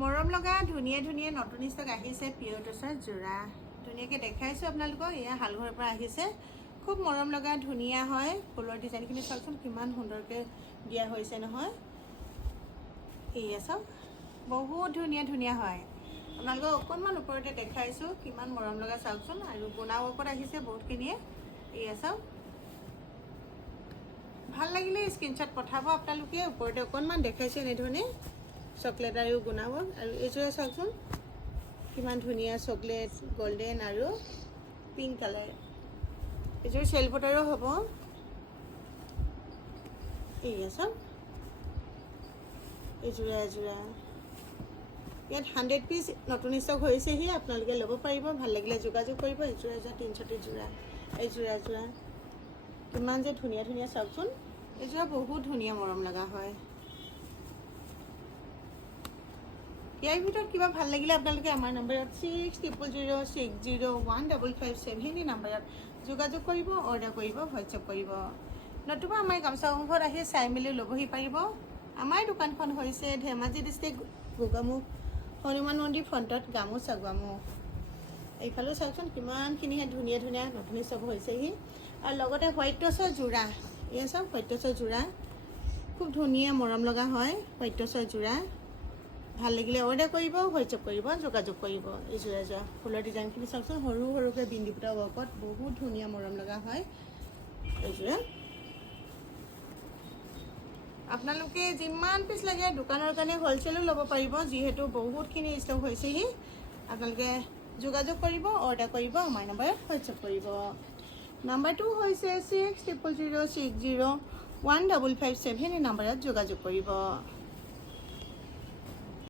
মৰম লগা ধুনীয়া ধুনীয়া নতুন ষ্টক আহিছে পিয়ৰ টচৰ যোৰা ধুনীয়াকৈ দেখাইছোঁ আপোনালোকক। এয়া শালঘৰৰ পৰা আহিছে, খুব মৰম লগা ধুনীয়া হয়। ফুলৰ ডিজাইনখিনি চাওকচোন কিমান সুন্দৰকৈ দিয়া হৈছে নহয়। এয়া চাওক বহুত ধুনীয়া ধুনীয়া হয়। আপোনালোকক অকণমান ওপৰতে দেখাইছোঁ কিমান মৰম লগা চাওকচোন। আৰু গুণা ৱৰ্কত আহিছে বহুতখিনিয়ে। এয়া চাওক, ভাল লাগিলে স্ক্ৰীনশ্বট পঠাব আপোনালোকে। ওপৰতে অকণমান দেখাইছোঁ এনেধৰণে চকলেট আৰু গুণা ৱৰ্ক। আৰু এইযোৰে চাওকচোন কিমান ধুনীয়া চকলেট, গল্ডেন আৰু পিংক কালাৰ। এইযোৰ চেল বটাৰো হ'ব। এয়া চাওক এইযোৰা এযোৰা ইয়াত 100 পিচ নতুন ষ্টক হৈছেহি, আপোনালোকে ল'ব পাৰিব। ভাল লাগিলে যোগাযোগ কৰিব। এইযোৰা এযোৰা 330 যোৰা, এইযোৰা এযোৰা কিমান যে ধুনীয়া ধুনীয়া চাওকচোন। এইযোৰা বহুত ধুনীয়া মৰম লগা হয়। ইয়াৰ ভিতৰত কিবা ভাল লাগিলে আপোনালোকে আমাৰ নম্বৰত 600006015557 নম্বৰত যোগাযোগ কৰিব, অৰ্ডাৰ কৰিব, হোৱাটছএপ কৰিব। নতুবা আমাৰ গামোচাসমূহত আহি চাই মেলি ল'বহি পাৰিব। আমাৰ দোকানখন হৈছে ধেমাজি ডিষ্ট্ৰিক্ট গোগামুখ হনুমান মন্দিৰ ফ্ৰণ্টত গামোচা গুৱামুখ। এইফালেও চাওকচোন কিমানখিনিহে ধুনীয়া ধুনীয়া নতুন ষ্টক হৈছেহি। আৰু লগতে হোৱাইট টচৰ যোৰা, এয়া চাওক হোৱাইট টচৰ যোৰা খুব ধুনীয়া মৰম লগা হয়। হোৱাইট টচৰ যোৰা ভাল লাগিলে অৰ্ডাৰ কৰিব, হোৱাটছএপ কৰিব, যোগাযোগ কৰিব। এইযোৰা এযোৰা ফুলৰ ডিজাইনখিনি চাওকচোন, সৰু সৰুকৈ বিন্দু ফুটা ৱৰ্কত বহুত ধুনীয়া মৰম লগা হয়। এইযোৰা আপোনালোকে যিমান পিচ লাগে দোকানৰ কাৰণে হ'লচেলো ল'ব পাৰিব, যিহেতু বহুতখিনি ষ্টক হৈছেহি। আপোনালোকে যোগাযোগ কৰিব, অৰ্ডাৰ কৰিব, আমাৰ নম্বৰত হোৱাটছএপ কৰিব। নম্বৰটো হৈছে 600006015557 নম্বৰত যোগাযোগ কৰিব।